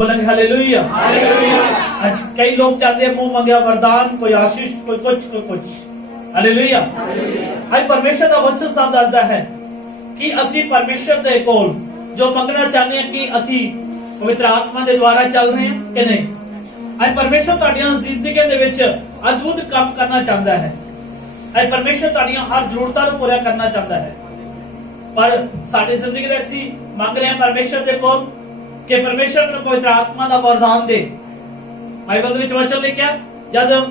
बोलेंगे हालेलुया। आज कई लोग चाहते हैं मुंह मंगया वरदान, कोई आशीष, कोई कुछ। हालेलुया। आज परमेश्वर का वचन साफ दसदा है कि ਅਸੀਂ परमेश्वर ਦੇ ਕੋਲ जो मंगना चाहते हैं कि ਅਸੀਂ पवित्र आत्मा के द्वारा चल रहे हैं कि नहीं। आज परमेश्वर ਤੁਹਾਡੀਆਂ ਜ਼ਿੰਦਗੀ ਦੇ ਵਿੱਚ अद्भुत काम करना चाहता है। आज परमेश्वर ਤੁਹਾਡੀਆਂ हर ਜ਼ਰੂਰਤਾਂ ਨੂੰ ਪੂਰਾ करना चाहता है। पर साਡੀ ਜ਼ਿੰਦਗੀ ਦੇ ਅਸੀਂ ਮੰਗ ਰਹੇ ਹਾਂ परमेश्वर ਦੇ ਕੋਲ कि परमेश्वर ਨੂੰ पवित्र आत्मा ਦਾ वरदान दे। बाइबल ਵਿੱਚ वचन लिखਿਆ जब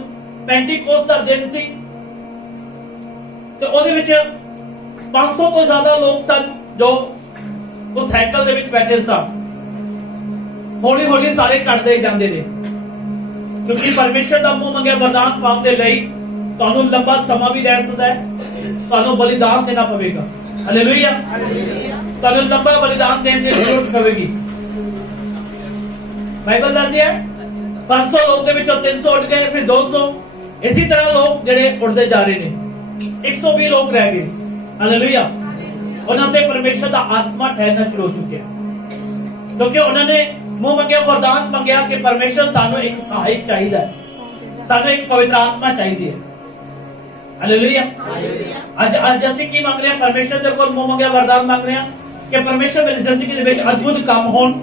पेंटिकोस्ट ਦਾ दिन ਸੀ ਤੇ ਉਹਦੇ ਵਿੱਚ 500 ਤੋਂ ਜ਼ਿਆਦਾ ਲੋਕ ਸਨ ਜੋ ਉਸ ਹੈਕਲ ਦੇ ਵਿੱਚ ਬੈਠੇ ਸਨ। ਹੌਲੀ ਹੌਲੀ ਸਾਰੇ ਘਟਦੇ ਜਾਂਦੇ ਨੇ ਕਿਉਂਕਿ ਪਰਮੇਸ਼ਰ ਦਾ ਮੂੰਹ ਮੰਗਿਆ ਵਰਦਾਨ ਪਾਉਣ ਦੇ ਲਈ ਤੁਹਾਨੂੰ ਲੰਬਾ ਸਮਾਂ ਵੀ ਰਹਿ ਸਕਦਾ ਹੈ, ਤੁਹਾਨੂੰ ਬਲੀਦਾਨ ਦੇਣਾ ਪਵੇਗਾ। ਹਾਲੇਲੂਇਆ। ਤੁਹਾਨੂੰ ਲੰਬਾ ਬਲੀਦਾਨ ਦੇਣ ਦੀ ਜ਼ਰੂਰਤ ਪਵੇਗੀ। ਬਾਈਬਲ ਦੱਸਦੀ ਹੈ 500 ਲੋਕ ਦੇ ਵਿੱਚੋਂ 300 ਉੱਡ ਗਏ, ਫਿਰ 200, ਇਸੇ ਤਰ੍ਹਾਂ ਲੋਕ ਜਿਹੜੇ ਉੱਡਦੇ ਜਾ ਰਹੇ ਨੇ। 120 ਲੋਕ ਰਹਿ ਗਏ। ਹਾਲੇਲੂਇਆ। ਉਹਨਾਂ ਤੇ ਪਰਮੇਸ਼ਰ ਦਾ ਆਤਮਾ ਠਹਿਰਨਾ ਸ਼ੁਰੂ ਹੋ ਚੁੱਕਿਆ ਕਿਉਂਕਿ ਉਹਨਾਂ ਨੇ ਮੂੰਹ ਮੰਗਿਆ ਵਰਦਾਨ ਮੰਗਿਆ ਕਿ ਪਰਮੇਸ਼ਰ ਸਾਨੂੰ ਇੱਕ ਸਹਾਇਕ ਚਾਹੀਦਾ ਹੈ, ਸਾਨੂੰ ਇੱਕ ਪਵਿੱਤਰ ਆਤਮਾ ਚਾਹੀਦੀ ਹੈ। ਹਾਲੇਲੂਇਆ। ਅੱਜ ਅਸੀਂ ਕੀ ਮੰਗ ਰਹੇ ਹਾਂ? ਪਰਮੇਸ਼ਰ ਦੇ ਕੋਲ ਮੂੰਹ ਮੰਗਿਆ ਵਰਦਾਨ ਮੰਗ ਰਹੇ ਹਾਂ ਕਿ ਪਰਮੇਸ਼ਰ ਮੇਰੀ ਜ਼ਿੰਦਗੀ ਦੇ ਵਿੱਚ ਅਦਭੁਤ ਕੰਮ ਹੋਣ,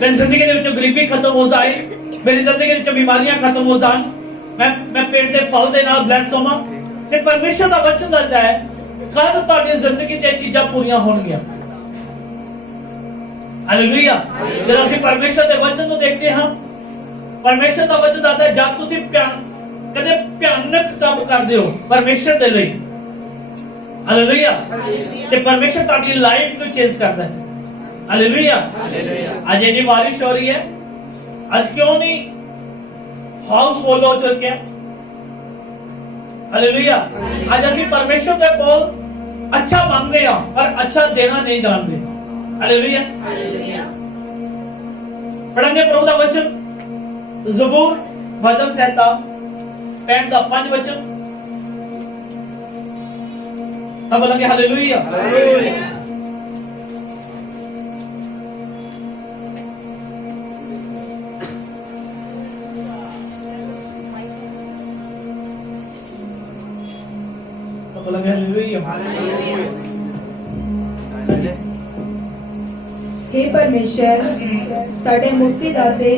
ਮੇਰੀ ਜ਼ਿੰਦਗੀ ਦੇ ਵਿੱਚੋਂ ਗਰੀਬੀ ਖਤਮ ਹੋ ਜਾਏ, ਮੇਰੀ ਜ਼ਿੰਦਗੀ ਦੇ ਵਿੱਚੋਂ ਬਿਮਾਰੀਆਂ ਖਤਮ ਹੋ ਜਾਣ, ਮੈਂ ਪੇਟ ਦੇ ਫਲ ਦੇ ਨਾਲ ਬਲੈਸ ਹੋਵਾਂ। ਤੇ ਪਰਮੇਸ਼ਰ ਦਾ ਵਚਨ ਦੱਸਦਾ ਹੈ ਕਦ ਤੁਹਾਡੀ ਜ਼ਿੰਦਗੀ 'ਚ ਇਹ ਚੀਜ਼ਾਂ ਪੂਰੀਆਂ ਹੋਣਗੀਆਂ। ਹਾਲੇਲੂਇਆ। ਜਦੋਂ ਅਸੀਂ ਪਰਮੇਸ਼ਰ ਦੇ ਵਚਨ ਨੂੰ ਦੇਖਦੇ ਹਾਂ, ਪਰਮੇਸ਼ਰ ਦਾ ਵਚਨ ਦੱਸਦਾ ਹੈ ਜਦ ਤੁਸੀਂ ਕਦੇ ਭਿਆਨਕ ਕੰਮ ਕਰਦੇ ਹੋ ਪਰਮੇਸ਼ਰ ਦੇ ਲਈ, ਹਾਲੇਲੂਇਆ, ਤੇ ਪਰਮੇਸ਼ਰ ਤੁਹਾਡੀ ਲਾਈਫ ਨੂੰ ਚੇਂਜ ਕਰਦਾ ਹੈ। हालेलुया। आज इतनी बारिश हो रही है, आज क्यों नहीं हाउस फुल हो चुके हैं? हालेलुया। आज ਅਸੀਂ परमेश्वर के कोल अच्छा मांग रहे हैं पर अच्छा देना नहीं जानते। हालेलुया। पढ़ेंगे प्रभु का वचन ज़बूर भजन संहिता 65 का 5 वचन। सब बोलेंगे हालेलुया। हे परमेश्वर साडे मुक्ति दाते,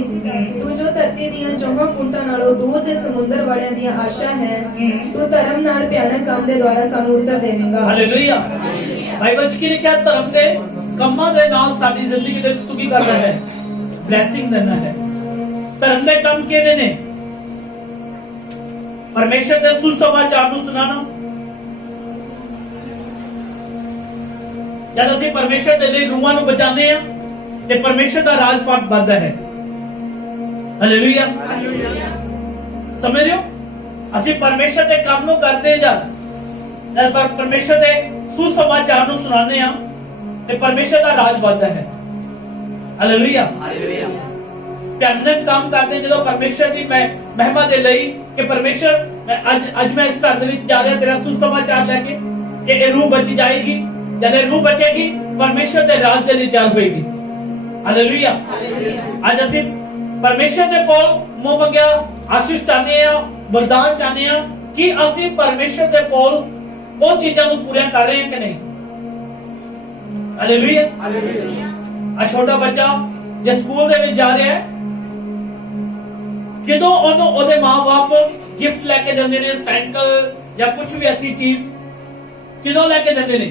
तू जो धरती ਦੀਆਂ ਚੌਹਾਂ ਕੁੰਟਾਂ ਨਾਲੋਂ ਦੂਰ ਦੇ ਸਮੁੰਦਰ ਵਾਲਿਆਂ ਦੀਆਂ ਆਸ਼ਾ ਹੈ, ਤੂੰ ਧਰਮ ਨਾਲ ਭਿਆਨਕ ਕੰਮ ਦੇ ਦੁਆਰਾ ਸਾਨੂੰ ਉੱਤਰ ਦੇਵੇਂਗਾ। ਹਾਲੇਲੂਇਆ। ਬਾਈਬਲ 'ਚ ਕੀ ਲਿਖਿਆ? ਧਰਮ ਦੇ ਕੰਮਾਂ ਦੇ ਨਾਲ ਸਾਡੀ ਜ਼ਿੰਦਗੀ ਦੇ ਤੂੰ ਕੀ ਕਰਦਾ ਹੈ? ਬਲੇਸਿੰਗ ਦੇਣਾ ਹੈ। ਧਰਮ ਦੇ ਕੰਮ ਕਿਹੜੇ ਨੇ? ਪਰਮੇਸ਼ਰ ਦੇ ਸੁਸਮਾਚਾਰ ਨੂੰ ਸੁਣਾਉਣਾ। जब ਅਸੀਂ परमेश्वर ਦੇ ਲਈ ਰੂਹਾਂ ਨੂੰ ਬਚਾਉਂਦੇ ਆ ਤੇ परमेश्वर ਦਾ ਰਾਜ ਪਾਠ ਵੱਧਦਾ ਹੈ। ਹਾਲੇਲੂਇਆ। ਸਮਝ ਰਹੇ ਹੋ? ਅਸੀਂ परमेश्वर ਦੇ ਕੰਮ ਨੂੰ ਕਰਦੇ ਜਦ परमेश्वर ਦੇ ਸੁਸਮਾਚਾਰ ਨੂੰ ਸੁਣਾਉਂਦੇ ਆ ਤੇ परमेश्वर ਦਾ ਰਾਜ ਵੱਧਦਾ ਹੈ। ਹਾਲੇਲੂਇਆ। ਭਿਆਨਕ ਕੰਮ ਕਰਦੇ ਜਦੋਂ परमेश्वर ਦੀ ਮਹਿਮਾ ਦੇ ਲਈ ਕਿ परमेश्वर ਅੱਜ ਮੈਂ ਇਸ ਘਰ ਦੇ ਵਿੱਚ ਜਾ ਰਿਹਾ ਤੇਰਾ ਸੁਸਮਾਚਾਰ ਲੈ ਕੇ ਕਿ ਇਹ ਰੂਹ ਬਚ ਜਾਏਗੀ। जब रूह बचेगी परमेश्वर के राज के लिए तैयार होगी। हालेलुया। आज ਅਸੀਂ परमेश्वर के कोल मुंह मंगया आशीष चाहते हैं, वरदान चाहते हैं कि ਅਸੀਂ परमेश्वर के कोल वो चीजों को पूरा कर रहे हैं कि नहीं। हालेलुया। आज छोटा बच्चा जो स्कूल ਦੇ ਵਿੱਚ ਜਾ ਰਿਹਾ ਹੈ, ਕਿਦੋਂ ਉਹਨੂੰ ਉਹਦੇ ਮਾਂ-ਬਾਪ ਗਿਫਟ ਲੈ ਕੇ ਦਿੰਦੇ ਨੇ, ਸਾਈਕਲ ਜਾਂ ਕੁਝ ਵੀ ਐਸੀ ਚੀਜ਼ ਕਿਦੋਂ ਲੈ ਕੇ ਦਿੰਦੇ ਨੇ?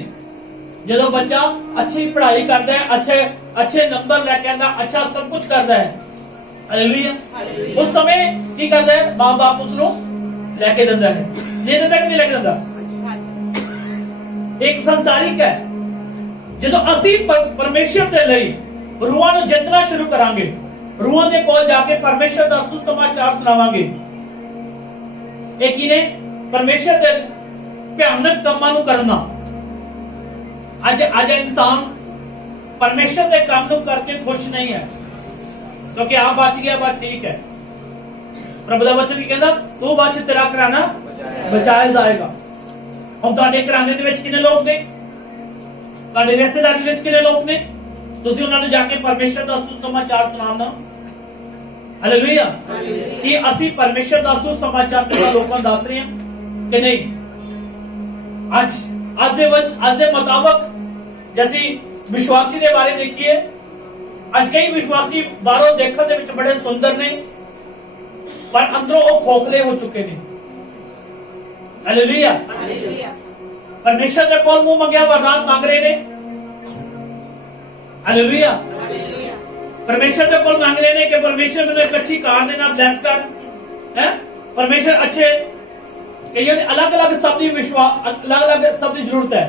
ਜਦੋਂ ਬੱਚਾ ਅੱਛੀ ਪੜ੍ਹਾਈ ਕਰਦਾ ਹੈ, ਅੱਛੇ ਨੰਬਰ ਲੈ ਕੇ ਆਉਂਦਾ, ਅੱਛਾ ਸਭ ਕੁਝ ਕਰਦਾ ਹੈ। ਹਾਲੇਲੂਇਆ। ਉਸ ਸਮੇਂ ਕੀ ਕਰਦਾ ਹੈ? ਮਾਂ-ਬਾਪ ਉਸ ਨੂੰ ਲੈ ਕੇ ਦਿੰਦਾ ਹੈ। ਨਹੀਂ ਦਿੰਦਾ ਕਿ ਨਹੀਂ ਲੈ ਕੇ ਦਿੰਦਾ? ਇੱਕ ਸੰਸਾਰਿਕ ਹੈ। ਜਦੋਂ ਅਸੀਂ ਪਰਮੇਸ਼ਰ ਦੇ ਲਈ ਰੂਹਾਂ ਨੂੰ ਜਿੱਤਣਾ ਸ਼ੁਰੂ ਕਰਾਂਗੇ, ਰੂਹਾਂ ਦੇ ਕੋਲ ਜਾ ਕੇ ਪਰਮੇਸ਼ਰ ਦਾ ਸੁਸਮਾਚਾਰ ਸੁਣਾਵਾਂਗੇ। ਇਹ ਕੀ ਨੇ? ਪਰਮੇਸ਼ਰ ਦੇ ਭਿਆਨਕ ਕੰਮਾਂ ਨੂੰ ਕਰਨਾ। आज इंसान परमेश्वर के काम करके खुश नहीं है क्योंकि आप बच गया, बात ठीक है। प्रभु का वचन कहता तू बच, तेरा घराना बचाया जाएगा। हम ਤੁਹਾਡੇ ਘਰਾਣੇ ਦੇ ਵਿੱਚ ਕਿੰਨੇ ਲੋਕ ਨੇ? ਤੁਹਾਡੇ ਰਿਸ਼ਤੇਦਾਰੀ ਵਿੱਚ ਕਿੰਨੇ ਲੋਕ ਨੇ ਤੁਸੀਂ ਉਹਨਾਂ ਨੂੰ ਜਾ ਕੇ ਪਰਮੇਸ਼ਰ ਦਾ ਸੁਸਮਾਚਾਰ ਸੁਣਾਉਣਾ। ਹਾਲੇਲੂਇਆ। ਕਿ ਅਸੀਂ ਪਰਮੇਸ਼ਰ ਦਾ ਸੁਸਮਾਚਾਰ ਤੁਹਾਨੂੰ ਲੋਕਾਂ ਨੂੰ ਦੱਸ ਰਹੇ ਹਾਂ ਕਿ ਨਹੀਂ? ਅੱਜ ਦੇ ਮੁਤਾਬਕ जैसे विश्वासी के बारे देखिए, आज कई विश्वासी बाहरों देखने दे विच बड़े सुंदर ने पर अंदरों वो खोखले हो चुके ने। हालेलुया। परमेश्वर के कोल मुंह मंगया वरदान मांग रहे ने। हालेलुया। परमेश्वर के कोल मांग रहे ने कि परमेश्वर मैंने एक अच्छी कार दे नाल ब्लेस कर, हैं? परमेश्वर अच्छे कईयां दे अलग अलग सब दी विश्वास अलग अलग सब दी जरूरत है।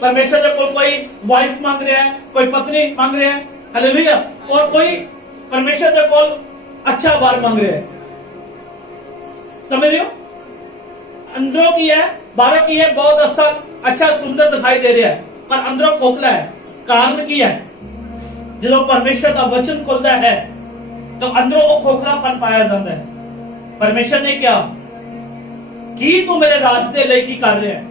परमेश्वर के कोई वाइफ मांग रहा है, कोई पत्नी मांग रहा है। हालेलुया। और कोई परमेश्वर के कोल अच्छा बार मांग रहा है। समझ रहे हो? अंदरों की है, बाहरों की है, बहुत अच्छा सुंदर दिखाई दे रहा है पर अंदरों खोखला है। कारण की है? जो परमेश्वर का वचन खुलता है तो अंदरों वो खोखलापन पाया जाता है। परमेश्वर ने क्या की तू मेरे राज दे लिए की कर रहे हैं,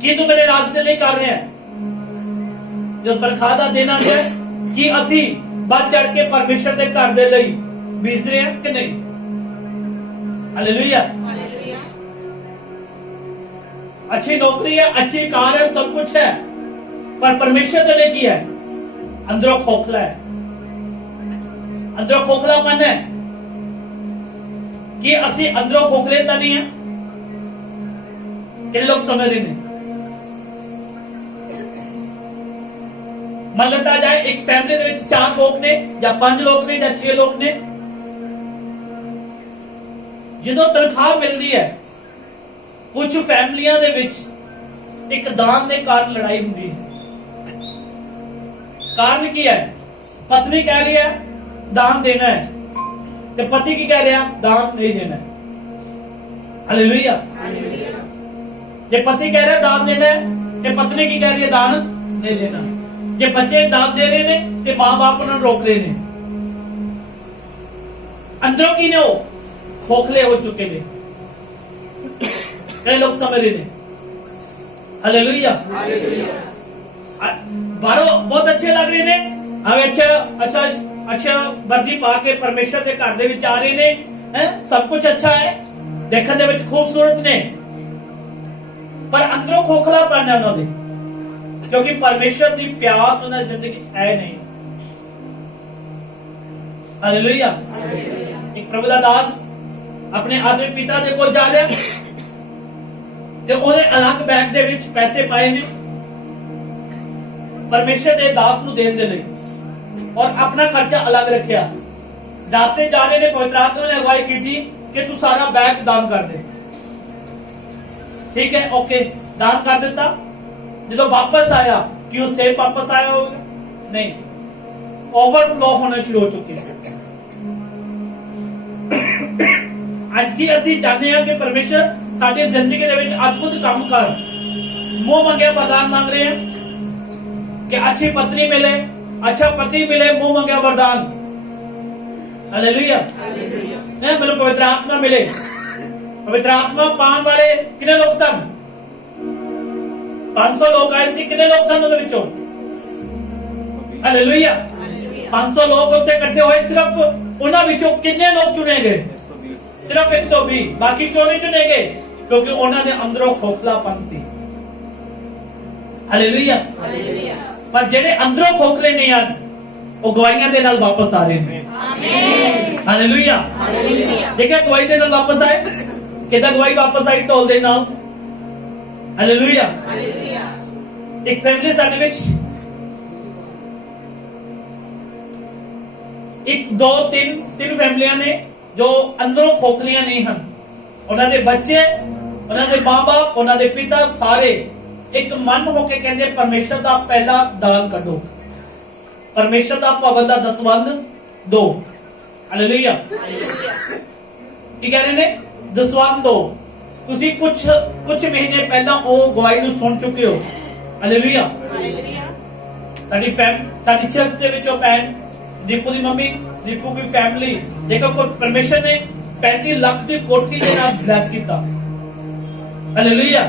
कि तू मेरे राज दे लिए कर रहे हैं। जो तनख्वाह दा देना है कि असी बढ़ चढ़ के परमेश्वर के घर दे लिए बीज रहे हैं कि नहीं? हालेलुया। अच्छी नौकरी है, अच्छी कार है, सब कुछ है पर परमेश्वर के लिए की है? अंदरों खोखला है। अंदरों खोखलापन है कि असी अंदरों खोखले तो नहीं है। कितने लोग समझ रहे नहीं? मान लेता जाए एक फैमिली दे विच 4 लोग ने या 5 लोग ने या 6 लोग ने, जो तनख्वाह मिलती है कुछ फैमिलियां दे विच एक दान के कारण लड़ाई होती है। कारण की है? पत्नी कह रही है दान देना है तो पति की कह रहा दान नहीं देना है। हालेलुया। जे पति कह रहा है दान देना है तो पत्नी की कह रही है दान नहीं देना। जे बच्चे दान दे रहे ने ते मां बाप उन्हें रोक रहे ने। अंदरों की ने वो खोखले हो चुके ने। कई लोग समझ रहे ने। हालेलुया। बाहरों बहुत अच्छे लग रहे ने, हमें अच्छा वर्दी पा के परमेश्वर के घर दे विच आ रहे ने, हैं? सब कुछ अच्छा है, देखने दे विच खूबसूरत ने पर अंदरों खोखलापन है उन्होंने, क्योंकि परमेश्वर की प्यास उन्हें जिंदगी है नहीं। हालेलुया। एक प्रभु दा दास अपने आत्मिक पिता दे कोल जा रहा ते ओदे अलग बैग दे विच पैसे पाए ने परमेश्वर दे दास नूं देण दे लई और अपना खर्चा अलग रखिया। रास्ते जा रहे ने पवित्र आत्मा ने अगवाई की कि तू सारा बैग दान कर दे। ठीक है, ओके, दान कर दिता। जो वापस आया कि वो सेम वापस आया होगा? नहीं, ओवरफ्लो होना शुरू हो चुके हैं। आज की असी चाहते हैं कि परमेश्वर साडी जिंदगी दे विच अद्भुत काम कर। मुंह मंगे वरदान मांग रहे हैं कि अच्छी पत्नी मिले, अच्छा पति मिले, मुंह मंगे वरदान। हालेलुया। मेरे पवित्र आत्मा मिले। पवित्र आत्मा पान वाले कितने लोग सन? 500 लोग आए सी। कितने लोग सन उहदे विचों? हालेलुया। 500 लोग उत्थे इकट्ठे होए, सिर्फ उन्हां विचों कितने लोग चुने गए? सिर्फ 120। बाकी क्यों नहीं चुने गए? क्योंकि उन्हां दे अंदरों खोखलापन सी। हालेलुया। पर जेडे अंदरों खोखले नहीं हन वो गवाहियां दे नाल वापस आ रहे हैं। आमीन। हालेलुया। देखिए गवाही दे नाल वापस आए, किदा गवाही वापस आई? ढोल दे नाल। हालेलुया। एक फैमिली साडे विच एक दो तीन फैमिलियां ने जो अंदरों खोखलियां नहीं हन। उन्हां दे बच्चे, उन्हां दे मां बाप, उन्हां दे पिता सारे एक मन होके कहंदे परमेश्वर दा पहला दान कढो, परमेश्वर दा भवन दा दसवंध दो। हालेलुया। की कह रहे ने? दसवंध दो। तुसी कुछ महीने पहला वो गवाही नूं सुन चुके हो। हालेलुया। साडी चर्च दे विचों भैन दीपू दी मम्मी, दीपू की फैमिली देखो को परमेश्वर ने 35 लाख की कोठी के नाल ब्लेस किया। हालेलुया।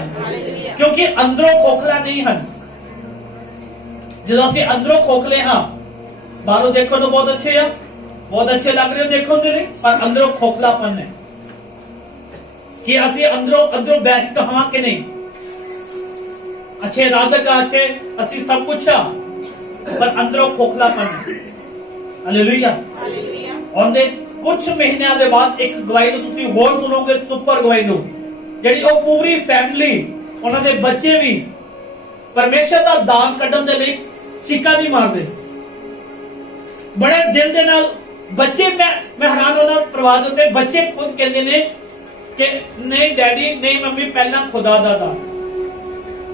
क्योंकि अंदरों खोखला नहीं हन। ਜਦੋਂ ਅਸੀਂ ਅੰਦਰੋਂ ਖੋਖਲੇ ਹਾਂ, ਬਾਹਰੋਂ ਦੇਖਣ ਨੂੰ ਬਹੁਤ ਅੱਛੇ ਆ, ਬਹੁਤ ਅੱਛੇ ਲੱਗ ਰਹੇ ਹੋ ਦੇਖਣ ਦੇ ਲਈ, ਪਰ ਅੰਦਰੋਂ ਖੋਖਲਾਪਨ ਹੈ ਕਿ ਅਸੀਂ ਅੰਦਰੋਂ ਬੈਸਟ ਹਾਂ ਕਿ ਨਹੀਂ, ਅੱਛੇ ਰਾਧਕ ਆ, ਅੱਛੇ ਅਸੀਂ ਸਭ ਕੁਛ ਆ, ਪਰ ਅੰਦਰੋਂ ਖੋਖਲਾਪਨ ਹੈ। ਹਾਲੇਲੂਇਆ। ਆਉਂਦੇ ਕੁਝ ਮਹੀਨਿਆਂ ਦੇ ਬਾਅਦ ਇੱਕ ਗਵਾਹੀ ਨੂੰ ਤੁਸੀਂ ਹੋਰ ਸੁਣੋਗੇ, ਸੁਪਰ ਗਵਾਹੀ ਨੂੰ, ਜਿਹੜੀ ਉਹ ਪੂਰੀ ਫੈਮਿਲੀ, ਉਹਨਾਂ ਦੇ ਬੱਚੇ ਵੀ ਪਰਮੇਸ਼ਰ ਦਾ ਦਾਨ ਕੱਢਣ ਦੇ ਲਈ ਚੀਕਾਂ ਨਹੀਂ ਮਾਰਦੇ, ਬੜੇ ਦਿਲ ਦੇ ਨਾਲ। ਬੱਚੇ ਮੈਂ ਹੈਰਾਨ ਹੋਣਾ ਪਰਿਵਾਰ ਦੇ ਉੱਤੇ, ਬੱਚੇ ਖੁਦ ਕਹਿੰਦੇ ਨੇ ਕਿ ਨਹੀਂ ਡੈਡੀ, ਨਹੀਂ ਮੰਮੀ, ਪਹਿਲਾਂ ਖੁਦਾ ਦਾ ਦਾਨ।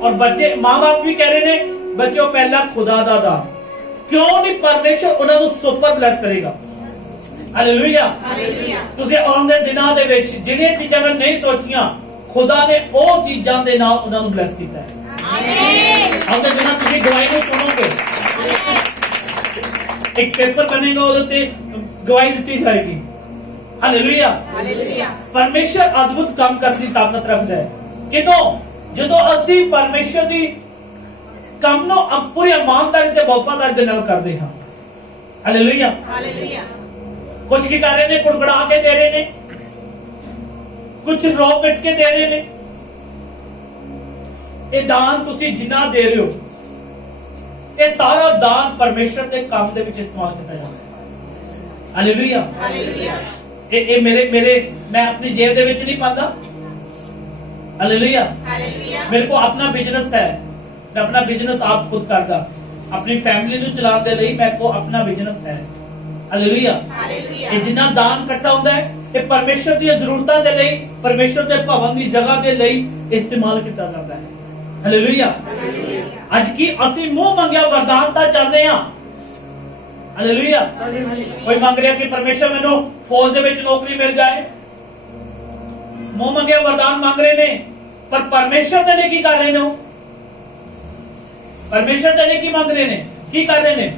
ਔਰ ਬੱਚੇ, ਮਾਂ-ਬਾਪ ਵੀ ਕਹਿ ਰਹੇ ਨੇ ਬੱਚਿਓ ਪਹਿਲਾਂ ਖੁਦਾ ਦਾ ਦਾਨ। ਕਿਉਂ ਨਹੀਂ? ਪਰਮੇਸ਼ਰ ਉਹਨਾਂ ਨੂੰ ਸੁਪਰ ਬਲੈਸ ਕਰੇਗਾ। ਹਾਲੇਲੂਇਆ। ਤੁਸੀਂ ਆਉਣ ਦੇ ਦਿਨਾਂ ਦੇ ਵਿੱਚ ਜਿਹੜੀਆਂ ਚੀਜ਼ਾਂ ਮੈਂ ਨਹੀਂ ਸੋਚੀਆਂ, ਖੁਦਾ ਨੇ ਉਹ ਚੀਜ਼ਾਂ ਦੇ ਨਾਲ ਉਹਨਾਂ ਨੂੰ ਬਲੈਸ ਕੀਤਾ ਹੈ। ਆਉਂਦੇ ਦਿਨਾਂ ਤੁਸੀਂ ਗਵਾਹੀ ਨੂੰ ਸੁਣੋਗੇ, ਇੱਕ ਪੇਪਰ ਬਣੇਗਾ, ਉਹਦੇ ਉੱਤੇ ਗਵਾਹੀ ਦਿੱਤੀ ਜਾਏਗੀ। ਹਾਲੇਲੂਇਆ। ਪਰਮੇਸ਼ਰ ਅਦਭੁਤ ਕੰਮ ਕਰਨ ਦੀ ਤਾਕਤ ਰੱਖਦਾ ਹੈ। ਕਿਦੋਂ? ਜਦੋਂ ਅਸੀਂ ਪਰਮੇਸ਼ਰ ਦੀ ਕੰਮ ਨੂੰ ਪੂਰੀ ਇਮਾਨਦਾਰੀ ਤੇ ਵਫਾਦਾਰੀ ਦੇ ਨਾਲ ਕਰਦੇ ਹਾਂ। ਹਾਲੇਲੂਇਆ। ਕੁਝ ਕੀ ਕਰ ਰਹੇ ਨੇ? ਕੁੜਕੜਾ ਕੇ ਦੇ ਰਹੇ ਨੇ, ਕੁਝ ਰੋ ਪਿੱਟ ਕੇ ਦੇ ਰਹੇ ਨੇ। ਇਹ ਦਾਨ ਤੁਸੀਂ ਜਿੰਨਾ ਦੇ ਰਹੇ ਹੋ, ਇਹ ਸਾਰਾ ਦਾਨ ਪਰਮੇਸ਼ਰ ਦੇ ਕੰਮ ਦੇ ਵਿੱਚ ਇਸਤੇਮਾਲ ਕੀਤਾ ਜਾਂਦਾ ਹੈ। ਹਾਲੇਲੂਇਆ। ਇਹ ਮੇਰੇ ਮੈਂ ਆਪਣੀ ਜੇਬ ਦੇ ਵਿੱਚ ਨਹੀਂ ਪਾਉਂਦਾ। ਹਾਲੇਲੂਇਆ। ਮੇਰੇ ਕੋਲ ਆਪਣਾ ਬਿਜ਼ਨਸ ਹੈ, मैं अपना बिजनेस आप खुद करदा, अपनी फैमिली ਨੂੰ ਚਲਾਉਣ ਦੇ ਲਈ ਮੇਰੇ ਕੋਲ ਆਪਣਾ ਬਿਜ਼ਨਸ ਹੈ। ਹਾਲੇਲੂਇਆ। ਇਹ ਜਿੰਨਾ ਦਾਨ ਇਕੱਠਾ ਹੁੰਦਾ ਹੈ, ਇਹ ਪਰਮੇਸ਼ਰ ਦੀਆਂ ਜ਼ਰੂਰਤਾਂ ਦੇ ਲਈ, ਪਰਮੇਸ਼ਰ ਦੇ ਭਵਨ ਦੀ ਜਗ੍ਹਾ ਦੇ ਲਈ ਇਸਤੇਮਾਲ ਕੀਤਾ ਜਾਂਦਾ ਹੈ। ਹਾਲੇਲੂਇਆ। ਅੱਜ ਕੀ ਅਸੀਂ ਮੂੰਹ ਮੰਗਿਆ ਵਰਦਾਨ ਤਾਂ ਚਾਹੁੰਦੇ ਹਾਂ। ਹਾਲੇਲੂਇਆ। ਕੋਈ ਮੰਗ ਰਿਹਾ ਕਿ ਪਰਮੇਸ਼ਰ ਮੈਨੂੰ ਫੌਜ ਦੇ ਵਿੱਚ ਨੌਕਰੀ ਮਿਲ ਜਾਏ, ਮੂੰਹ ਮੰਗਿਆ ਵਰਦਾਨ ਮੰਗ ਰਹੇ ਨੇ, ਪਰ ਪਰਮੇਸ਼ਰ ਦੇ ਲਈ ਕੀ ਕਰ ਰਹੇ ਨੇ? ਪਰਮੇਸ਼ਰ ਦੇ ਲਈ ਕੀ ਮੰਗ ਰਹੇ ਨੇ, ਕੀ ਕਰ ਰਹੇ ਨੇ?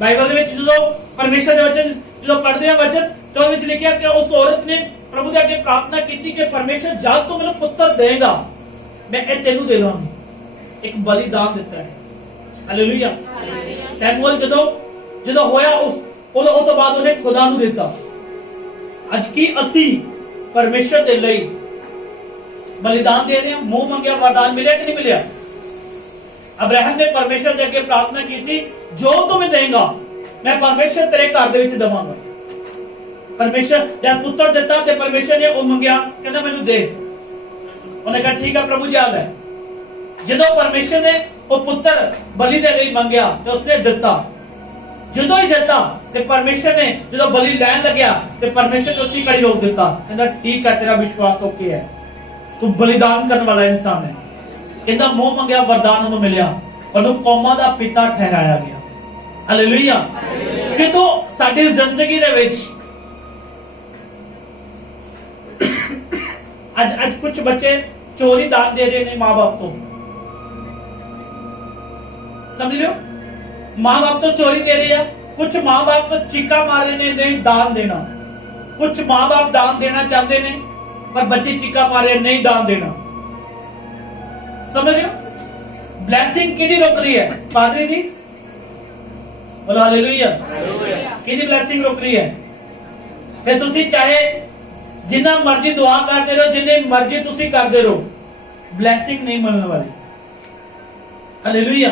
ਬਾਈਬਲ ਦੇ ਵਿੱਚ ਜਦੋਂ ਪਰਮੇਸ਼ਰ ਦੇ ਵਚਨ ਜਦੋਂ ਪੜ੍ਹਦੇ ਆ ਵਚਨ, ਤਾਂ ਉਹਦੇ ਵਿੱਚ ਲਿਖਿਆ ਕਿ ਉਸ ਔਰਤ ਨੇ ਪ੍ਰਭੂ ਦੇ ਅੱਗੇ ਪ੍ਰਾਰਥਨਾ ਕੀਤੀ ਕਿ ਪਰਮੇਸ਼ਰ ਜਦ ਤੂੰ ਮੈਨੂੰ ਪੁੱਤਰ ਦੇਗਾ, ਮੈਂ ਇਹ ਤੈਨੂੰ ਦੇ ਦਾਂਗੀ। ਇੱਕ ਬਲੀਦਾਨ ਦਿੱਤਾ ਹੈ। ਹਾਲੇਲੂਇਆ। ਸੈਮੂਅਲ ਜਦੋਂ ਹੋਇਆ ਉਹ ਤੋਂ ਬਾਅਦ ਉਹਨੇ ਖੁਦਾ ਨੂੰ ਦਿੱਤਾ। ਅੱਜ ਕੀ ਅਸੀਂ ਪਰਮੇਸ਼ਰ ਦੇ ਲਈ ਬਲੀਦਾਨ ਦੇ ਰਹੇ ਹਾਂ? ਮੂੰਹ ਮੰਗਿਆ ਵਰਦਾਨ ਮਿਲਿਆ ਕਿ ਨਹੀਂ ਮਿਲਿਆ? ਅਬਰਾਹਮ ਨੇ ਪਰਮੇਸ਼ਰ ਦੇ ਅੱਗੇ ਪ੍ਰਾਰਥਨਾ ਕੀਤੀ, ਜੋ ਤੂੰ ਮੈਨੂੰ ਦੇਂਗਾ ਮੈਂ ਪਰਮੇਸ਼ਰ ਤੇਰੇ ਘਰ ਦੇ ਵਿੱਚ ਦਵਾਂਗਾ। ਪਰਮੇਸ਼ਰ ਜਦ ਪੁੱਤਰ ਦਿੱਤਾ ਤੇ ਪਰਮੇਸ਼ਰ ਨੇ ਉਹ ਮੰਗਿਆ, ਕਹਿੰਦਾ ਮੈਨੂੰ ਦੇ। ਉਹਨੇ ਕਿਹਾ ਠੀਕ ਹੈ ਪ੍ਰਭੂ ਜੀ, ਆ ਲੈ। ਜਦੋਂ ਪਰਮੇਸ਼ਰ ਨੇ ਉਹ ਪੁੱਤਰ ਬਲੀ ਦੇ ਲਈ ਮੰਗਿਆ ਤੇ ਉਸਨੇ ਦਿੱਤਾ। ਜਦੋਂ ਹੀ ਦਿੱਤਾ ਤੇ ਪਰਮੇਸ਼ਰ ਨੇ ਜਦੋਂ ਬਲੀ ਲੈਣ ਲੱਗਿਆ ਤੇ ਪਰਮੇਸ਼ਰ ਨੇ ਉਸੇ ਕੜੀ ਰੋਕ ਦਿੱਤਾ। ਕਹਿੰਦਾ ਠੀਕ ਹੈ, ਤੇਰਾ ਵਿਸ਼ਵਾਸ ਓਕੇ ਹੈ, ਤੂੰ ਬਲੀਦਾਨ ਕਰਨ ਵਾਲਾ ਇਨਸਾਨ ਹੈ। ਕਹਿੰਦਾ ਮੂੰਹ ਮੰਗਿਆ ਵਰਦਾਨ ਉਹਨੂੰ ਮਿਲਿਆ, ਉਹਨੂੰ ਕੌਮਾਂ ਦਾ ਪਿਤਾ ਠਹਿਰਾਇਆ ਗਿਆ। ਹਾਲੇਲੂਇਆ। ਕਿਦੋਂ ਸਾਡੀ ਜ਼ਿੰਦਗੀ ਦੇ ਵਿੱਚ ਅੱਜ ਕੁਝ ਬੱਚੇ ਚੋਰੀ ਦਾਨ ਦੇ ਰਹੇ ਨੇ ਮਾਂ-ਬਾਪ ਤੋਂ। ਸਮਝ ਲਿਓ, ਮਾਂ-ਬਾਪ ਤੋਂ ਚੋਰੀ ਦੇ ਰਹੇ ਆ। ਕੁਝ ਮਾਂ-ਬਾਪ ਚੀਕਾਂ ਮਾਰ ਰਹੇ ਨੇ ਨਹੀਂ ਦਾਨ ਦੇਣਾ। ਕੁਝ ਮਾਂ-ਬਾਪ ਦਾਨ ਦੇਣਾ ਚਾਹੁੰਦੇ ਨੇ ਪਰ ਬੱਚੇ ਚੀਕਾਂ ਮਾਰ ਰਹੇ ਨਹੀਂ ਦਾਨ ਦੇਣਾ। समझ रहे हो? ब्लैसिंग किदी रोक रही है? पादरी दी। बोलो हालेलुया। किदी ब्लैसिंग रोक रही है? फिर तुसी चाहे जिन्ना मर्जी दुआ करते रहो, जिन्ने मर्जी तुसी करते रहो, ब्लैसिंग नहीं मिलने वाली। हालेलुया।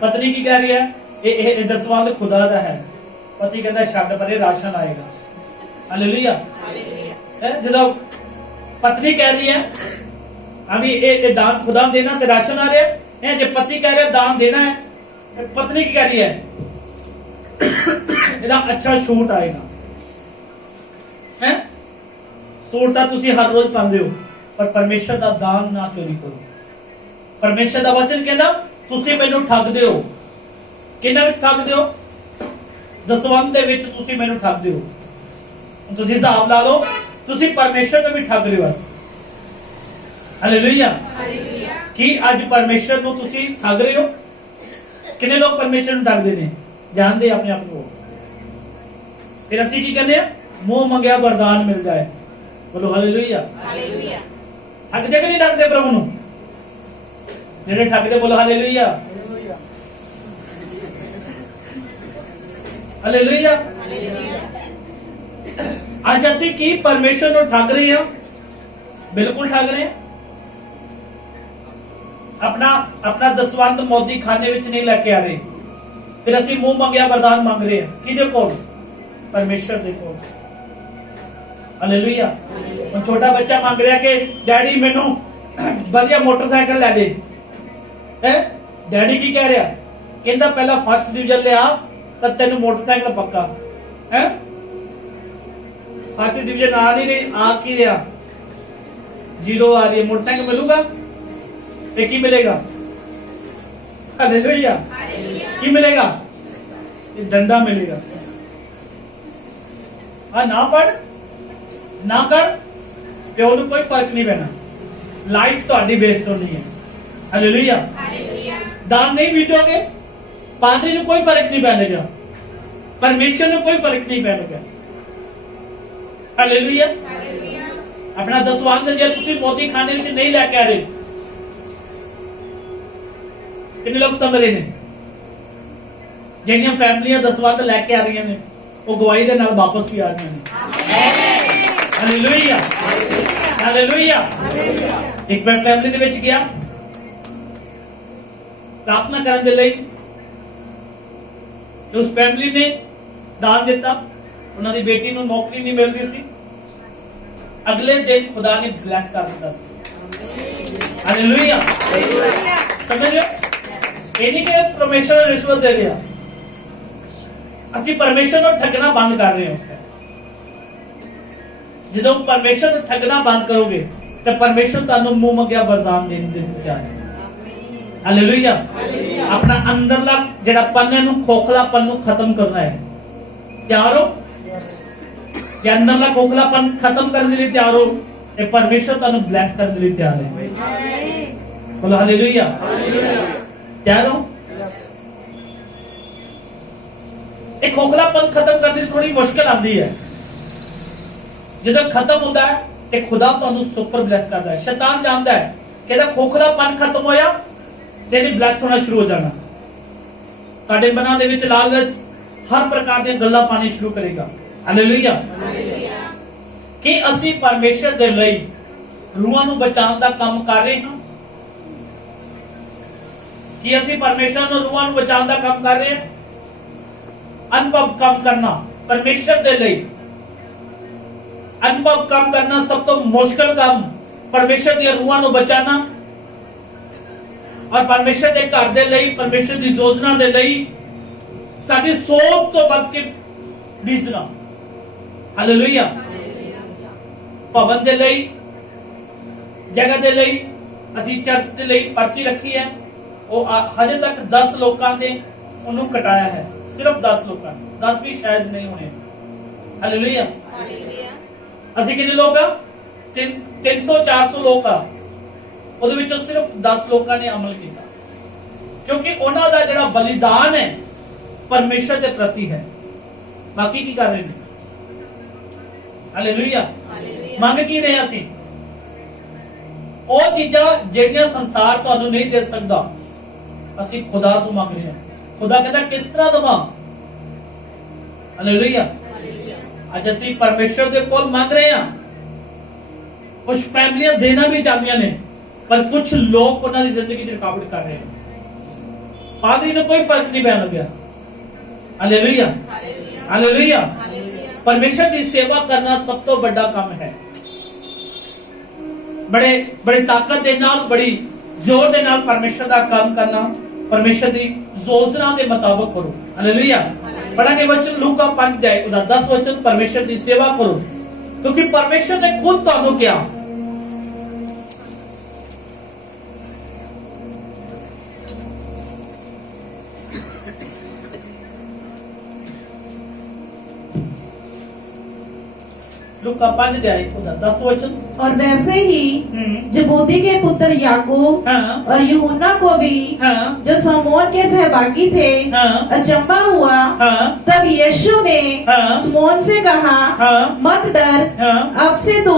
पत्नी की कह रही है, ये दसवां खुदा दा है। पति कहता छड्ड परे, राशन आएगा। हालेलुया। जदों पत्नी कह रही है अभी ये दान खुदा देना ते राशन आ रहा है, जो पति कह रहा दान देना है, पत्नी की कह रही है ਇਹਦਾ अच्छा सूट आएगा है। सूट ਤਾਂ ਤੁਸੀਂ ਹਰ ਰੋਜ਼ ਪਾਉਂਦੇ ਹੋ, ਪਰ ਪਰਮੇਸ਼ਰ ਦਾ ਦਾਨ ਨਾ ਚੋਰੀ ਕਰੋ। ਪਰਮੇਸ਼ਰ ਦਾ ਵਚਨ ਕਹਿੰਦਾ ਤੁਸੀਂ ਮੈਨੂੰ ਠੱਗਦੇ ਹੋ। ਕਿਹਨਾਂ ਵਿੱਚ ਠੱਗਦੇ ਹੋ? ਦਸਵੰਧ ਦੇ ਵਿੱਚ ਤੁਸੀਂ ਮੈਨੂੰ ਠੱਗਦੇ ਹੋ। ਤੁਸੀਂ ਹਿਸਾਬ ਲਾ ਲਓ, ਤੁਸੀਂ ਪਰਮੇਸ਼ਰ ਨੂੰ ਵੀ ਠੱਗ ਰਹੇ ਹੋ। ਹਾਲੇਲੂਇਆ। ਕੀ ਅੱਜ ਪਰਮੇਸ਼ਰ ਨੂੰ ਤੁਸੀਂ ਠੱਗ ਰਹੇ ਹੋ? ਕਿੰਨੇ ਲੋਕ ਪਰਮੇਸ਼ਰ ਨੂੰ ਠੱਗਦੇ ਨੇ, ਜਾਣਦੇ ਆਪਣੇ ਆਪ ਨੂੰ। ਫਿਰ ਅਸੀਂ ਕੀ ਕਹਿੰਦੇ ਆ? ਮੂੰਹ ਮੰਗਿਆ ਵਰਦਾਨ ਮਿਲ ਜਾਏ। ਬੋਲੋ ਹਾਲੇਲੂਇਆ। ਠੱਗਦੇ ਕਿ ਨਹੀਂ ਠੱਗਦੇ ਪ੍ਰਭੂ ਨੂੰ? ਜਿਹੜੇ ਠੱਗਦੇ ਬੋਲੋ ਹਾਲੇਲੂਇਆ। ਹਾਲੇਲੂਇਆ। ਅੱਜ ਅਸੀਂ ਕੀ ਪਰਮੇਸ਼ਰ ਨੂੰ ਠੱਗ ਰਹੇ ਹਾਂ? ਬਿਲਕੁਲ ਠੱਗ ਰਹੇ ਹਾਂ। ਆਪਣਾ ਦਸਵੰਧ ਮੋਦੀ ਖਾਨੇ ਵਿੱਚ ਨਹੀਂ ਲੈ ਕੇ ਆ ਰਹੇ, ਫਿਰ ਅਸੀਂ ਮੂੰਹ ਮੰਗਿਆ ਵਰਦਾਨ ਮੰਗ ਰਹੇ ਹਾਂ। ਕਿਹਦੇ ਕੋਲ? ਪਰਮੇਸ਼ਰ ਦੇ ਕੋਲ। ਹਾਲੇਲੂਇਆ। ਹੁਣ ਛੋਟਾ ਬੱਚਾ ਮੰਗ ਰਿਹਾ ਕਿ ਡੈਡੀ ਮੈਨੂੰ ਵਧੀਆ ਮੋਟਰਸਾਈਕਲ ਲੈ ਦੇ। ਡੈਡੀ ਕੀ ਕਹਿ ਰਿਹਾ? ਕਹਿੰਦਾ ਪਹਿਲਾਂ ਫਸਟ ਡਿਵੀਜ਼ਨ ਲਿਆ ਤਾਂ ਤੈਨੂੰ ਮੋਟਰਸਾਈਕਲ ਪੱਕਾ ਹੈ। फर्स्ट डिवीजन आ नहीं रही, आ की रहा 0 आ रही है, मोटरसाइकिल मिलूगा? एक ही मिलेगा। हालेलुया। की मिलेगा? डंडा मिलेगा। ना पढ़ ना कर, प्यो को कोई फर्क नहीं पैना। लाइफ तो वेस्ट होनी है। हालेलुया। दान नहीं बीजोगे, पादरी को कोई फर्क नहीं पैनेगा, परमेश्वर को कोई फर्क नहीं पैनेगा। हालेलुया। अपना दसवंध जे तुसी मोदी खाने से नहीं लेके आ रहे, कितने लोग समझ रहे हैं? जिहड़ियां फैमिलियां दसवंध लेके आ रही ने वो गवाही दे नाल वापस भी आ रही हैं। हालेलुया। हालेलुया। एक बार फैमिली दे विच गया प्रार्थना करने दे लई, तो उस फैमिली ने दान दिता, उन्होंने बेटी को नौकरी नहीं मिल रही थी, अगले दिन खुदा ने ब्लेस कर दिया। हालेलुया। समझ लो, ये नहीं कि परमेश्वर रिश्वत दे दिया, असि परमेश्वर को ठगना बंद कर रहे हैं। जो परमेश्वर को ठगना बंद करोगे तो परमेश्वर तुहानू मुंह मंगिया वरदान देने दे तैयार है। हालेलुया। अपना अंदरला जिहड़ा पन्ने नू खोखलापन नू खत्म करना है। तैयार हो? कि अंदरला खोखलापन खत्म करने के लिए तैयार हो? ये परमेश्वर तुहानू ब्लेस करने के लिए तैयार है। बोलो हालेलुया। तैयार हो? एक खोखलापन खत्म करने की थोड़ी मुश्किल आती है, जो खत्म होता है तो खुदा तुहानू सुपर ब्लेस करता है। शैतान जानता है कि खोखलापन खत्म होया तेरी ब्लेस होना शुरू हो जाना। तुहाडे मनां दे विच लालच हर प्रकार दी गल्लां पानी शुरू करेगा। हालेलुया। कि असी परमेश्वर दे लई रूहां नूं बचाउण दा काम कर रहे हां? कि असी परमेश्वर नूं रूहां नूं बचाउण दा काम कर रहे हैं? अनुभव काम करना परमेश्वर दे लई, अनुभव काम करना सब तो मुश्किल काम, परमेश्वर दी रूहां नूं बचाना और परमेश्वर दे घर दे लई, परमेश्वर दी योजना दे लई साडी सोच तो बद के बीजना। हालेलुया। भवन दे लई, जगह दे लई, असी चर्च दे लई पर्ची रखी है, वो हजे तक 10 लोगों ने उन्होंने कटाया है, सिर्फ 10 लोगों, 10 भी शायद नहीं होने। हालेलुया। असी कितने लोग? 300-400 लोग आ, ਉਹਦੇ ਵਿੱਚੋਂ सिर्फ 10 ਲੋਕਾਂ ਨੇ अमल किया, क्योंकि ਉਹਨਾਂ ਦਾ ਜਿਹੜਾ बलिदान है परमेश्वर के प्रति है। बाकी की कर रहे हैं? हालेलुया। मंग की रहे असी ਉਹ ਚੀਜ਼ਾਂ ਜਿਹੜੀਆਂ ਸੰਸਾਰ ਤੁਹਾਨੂੰ नहीं दे सकता, ਅਸੀਂ खुदा तो ਮੰਗ ਰਹੇ ਹਾਂ। खुदा कहता किस तरह दवां? हालेलुया। ਅੱਜ ਅਸੀਂ परमेश्वर के कोल ਮੰਗ ਰਹੇ ਹਾਂ। कुछ फैमिलियां देना भी चाहती ने, पर कुछ लोग उन्होंने जिंदगी रुकावट कर रहे हैं। पादरी ने कोई फर्क नहीं पैन लगा। हालेलुया। हालेलुया। परमेश्वर की सेवा करना सब तो बड़ा काम है। बड़े बड़ी ताकत के नाल, बड़ी जोर के नाल परमेश्वर का काम करना, परमेश्वर की योजना के मुताबिक करो। हालेलुया। पढ़ांगे वचन लूका 5:10 वचन, परमेश्वर की सेवा करो क्योंकि परमेश्वर ने खुद तुहानू क्या लूका 5:10 वचन। और वैसे ही जबूदी के पुत्र याकूब और यूहन्ना को भी जो समौन के सहभागी थे अचंभा हुआ। तब यीशु ने समौन से कहा, मत डर, अब से तू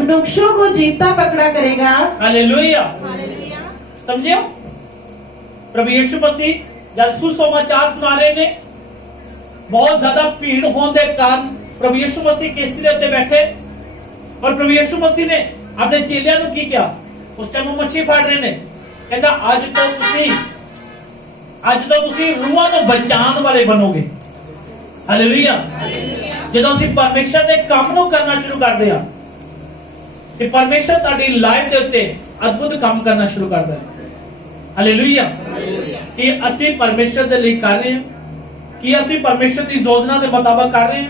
मनुष्यों को जीता पकड़ा करेगा। हालेलुया। समझियो? प्रभु यीशु मसीह जब सुसमाचार सुना रहे ने बहुत ज्यादा भीड़ होने के कारण प्रभु यीशु मसीह किश्ती के उत्ते बैठे और प्रभु यीशु मसीह ने अपने चेलियां नूं की किया। उस टाइम वो मच्छी फाड़ रहे ने, कहता अज तो तुसी रूहां नूं बचाने वाले बनोगे। हालेलुया। जदों असीं परमेश्वर दे काम नूं करना शुरू करदे हां ते परमेश्वर तुहाडी लाइफ दे उत्ते अद्भुत काम करना शुरू करदा है। हालेलुया। कि असीं परमेश्वर दे लिए कर रहे हैं, कि असीं परमेश्वर की योजना के मुताबिक कर रहे हैं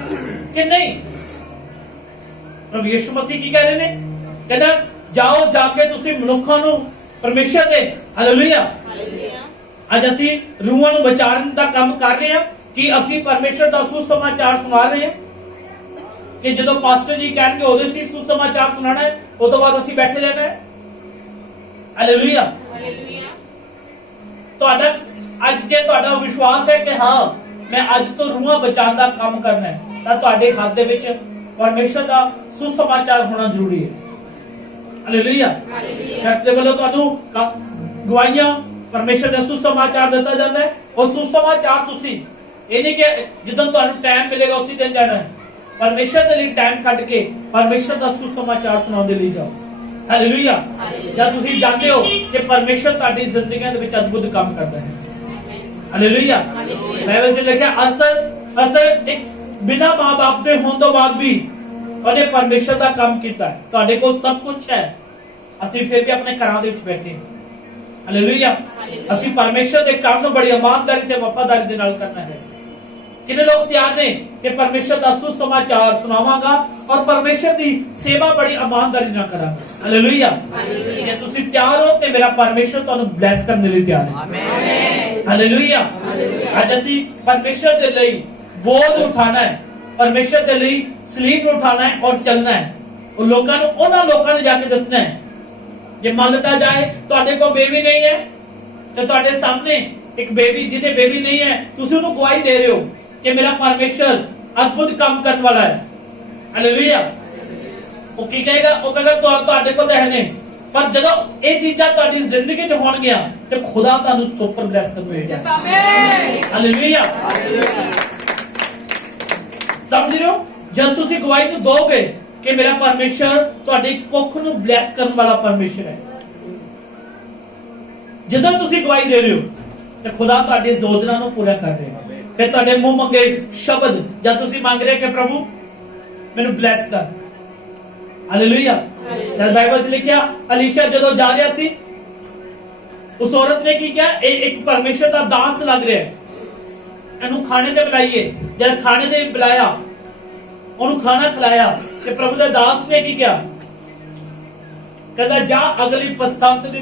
कि नहीं। प्रभु यीशु मसीह की कह रहे ने, कहता जाओ जाके तुसीं मनुखां नूं परमेश्वर दे, हालेलुया, अज असीं रूहां नूं बचाने दा काम कर रहे हैं कि असीं परमेश्वर दा सुसमाचार सुना रहे हैं कि जदों पास्टर जी कहणगे उदों असीं सुसमाचार सुनाना है, उस तो बाद असीं बैठे रहना है। हालेलुया। तुहाडा अज जे तुहाडा विश्वास है कि हाँ मैं अज तो रूहां बचाने का काम करना है, तां तुहाडे हाथ दे विच परमेश्वर का सुसमाचार होना जरूरी है। हालेलुया। चर्च दे वल्लों तुहानूं गवाहियां परमेश्वर का सुसमाचार दिता जाता है और सुसमाचार तुसीं ये नहीं कि जदों तुहानूं टाइम मिलेगा उसी दिन जाना है, परमेश्वर के लिए टाइम कट के परमेश्वर का सुसमाचार सुनाने लिए जाओ। हालेलुया। जब तुसीं जानते हो कि परमेश्वर तुहाडी जिंदगी दे विच अद्भुत काम करता है। हालेलुया। बाइबल च लिखा अस्तर एक बिना मां बाप के होने तो बाद भी उन्हें परमेश्वर का काम किया है। तुहाडे कोल सब कुछ है, असीं फिर भी अपने घरां दे विच बैठे हैं। हालेलुया। असीं परमेश्वर के काम नूं बड़ी ईमानदारी ते वफादारी दे नाल करना है। कितने लोग तैयार ने कि परमेश्वर का सुसमाचार सुनावांगा और परमेश्वर की सेवा बड़ी ईमानदारी ना करांगा। हालेलुया। जे तुसीं तैयार हो ते मेरा परमेश्वर तुहानूं ब्लेस करने लिए तैयार है। आमीन। हालेलुया। आज असीं परमेश्वर के लिए बोझ उठाना है, परमेश्वर के लिए स्लीप उठाना है और चलना है और लोकां नूं उन्हां लोकां नूं जाके दसना है। जे मानता जाए तुहाडे कोल बेबी नहीं है तो तुहाडे सामने एक बेबी जिहदे बेबी नहीं है तुसीं उहनूं गवाही दे रहे हो कि मेरा परमेश्वर अद्भुत काम करने वाला है। हालेलुया। वो की कहेगा, वो कहेगा तुहाडे कोल तां है नहीं, पर जदों ये चीज़ां तुहाडी जिंदगी च होणगीਆਂ ते खुदा तुहानूं सुपर ब्लेस करेगा। हालेलुया। समझ रहे हो, जब तुसीं गवाही नूं दोगे कि मेरा परमेश्वर तुहाडी कुख नूं ब्लेस करने वाला परमेश्वर है, जदों तुसीं गवाही दे रहे हो ते खुदा तुहाडी योजना नूं पूरा कर देगा। फिर तुहाडे मुंह मंगे शब्द जब तुसीं मंग रहे कि प्रभु मैनू ब्लेस कर। हालेलुया। जब बाइबल च लिखिया अलीशा जदों जा रहा सी, उस औरत ने की किया, एक परमेश्वर का दास लग रहा है, इनू खाने दे बुलाइए। जब खाने दे बुलाया, उन्होंने खाना खिलाया कि प्रभु के दास ने की किया, कहता जा अगली पसंद की